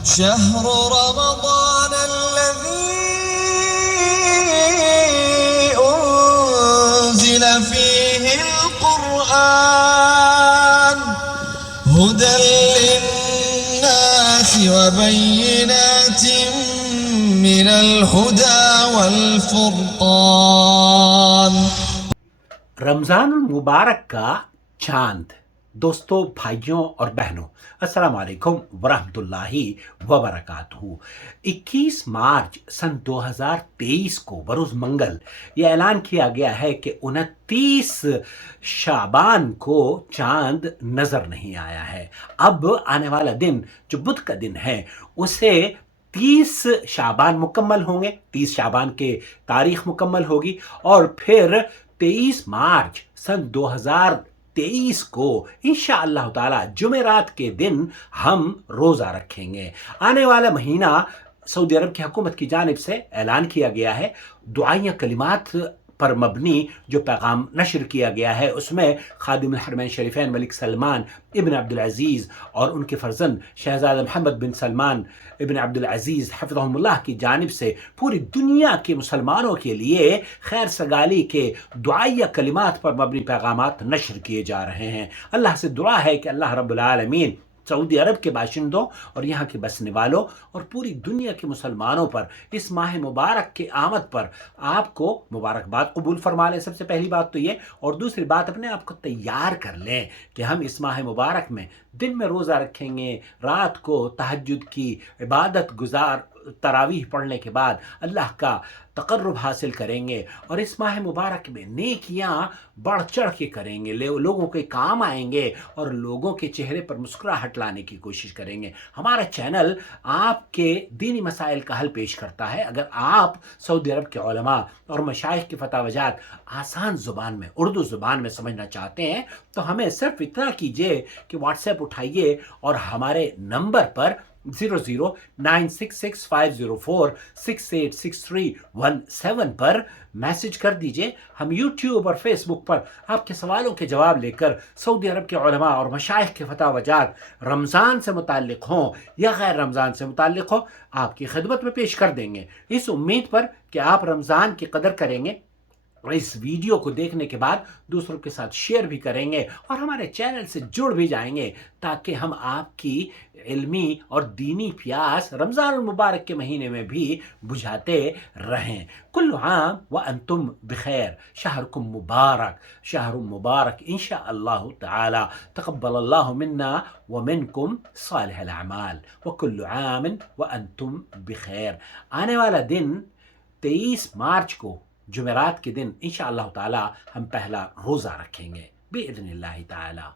شهر رمضان الذي أنزل فيه القرآن هدى للناس وبينات من الهدى والفرقان۔ رمضان المبارک کا چاند۔ دوستو، بھائیوں اور بہنوں، السلام علیکم ورحمۃ اللہ وبرکاتہ۔ 21 مارچ سن 2023 کو بروز منگل یہ اعلان کیا گیا ہے کہ 29 شعبان کو چاند نظر نہیں آیا ہے۔ اب آنے والا دن جو بدھ کا دن ہے اسے 30 شعبان مکمل ہوں گے، 30 شعبان کے تاریخ مکمل ہوگی، اور پھر 23 مارچ سن 2023 کو انشاءاللہ تعالی جمعرات کے دن ہم روزہ رکھیں گے۔ آنے والا مہینہ سعودی عرب کی حکومت کی جانب سے اعلان کیا گیا ہے، دعائیہ کلمات پر مبنی جو پیغام نشر کیا گیا ہے اس میں خادم الحرمین شریفین ملک سلمان ابن عبدالعزیز اور ان کے فرزند شہزادہ محمد بن سلمان ابن عبدالعزیز حفظہم اللہ کی جانب سے پوری دنیا کے مسلمانوں کے لیے خیر سگالی کے دعائیہ کلمات پر مبنی پیغامات نشر کیے جا رہے ہیں۔ اللہ سے دعا ہے کہ اللہ رب العالمین سعودی عرب کے باشندوں اور یہاں کے بسنے والوں اور پوری دنیا کے مسلمانوں پر اس ماہ مبارک کے آمد پر آپ کو مبارکباد قبول فرما لیں۔ سب سے پہلی بات تو یہ، اور دوسری بات اپنے آپ کو تیار کر لیں کہ ہم اس ماہ مبارک میں دن میں روزہ رکھیں گے، رات کو تہجد کی عبادت گزار تراویح پڑھنے کے بعد اللہ کا تقرب حاصل کریں گے، اور اس ماہ مبارک میں نیکیاں بڑھ چڑھ کے کریں گے، لوگوں کے کام آئیں گے اور لوگوں کے چہرے پر مسکراہٹ لانے کی کوشش کریں گے۔ ہمارا چینل آپ کے دینی مسائل کا حل پیش کرتا ہے۔ اگر آپ سعودی عرب کے علماء اور مشائخ کی فتح وجات آسان زبان میں، اردو زبان میں سمجھنا چاہتے ہیں تو ہمیں صرف اتنا کیجئے کہ واٹس ایپ اٹھائیے اور ہمارے نمبر پر 0096650468631 پر میسج کر دیجئے۔ ہم یوٹیوب اور فیس بک پر آپ کے سوالوں کے جواب لے کر سعودی عرب کے علماء اور مشائخ کے فتح وجات رمضان سے متعلق ہوں یا غیر رمضان سے متعلق ہوں آپ کی خدمت میں پیش کر دیں گے، اس امید پر کہ آپ رمضان کی قدر کریں گے اور اس ویڈیو کو دیکھنے کے بعد دوسروں کے ساتھ شیئر بھی کریں گے اور ہمارے چینل سے جڑ بھی جائیں گے، تاکہ ہم آپ کی علمی اور دینی پیاس رمضان المبارک کے مہینے میں بھی بجھاتے رہیں۔ کل عام وانتم بخیر، شہرکم مبارک، شہر مبارک انشاءاللہ تعالی، تقبل اللہ منا ومنکم صالح الاعمال، وکل عام وانتم بخیر۔ آنے والا دن 23 مارچ کو جمعرات کے دن انشاءاللہ تعالی ہم پہلا روزہ رکھیں گے باذن اللہ تعالی۔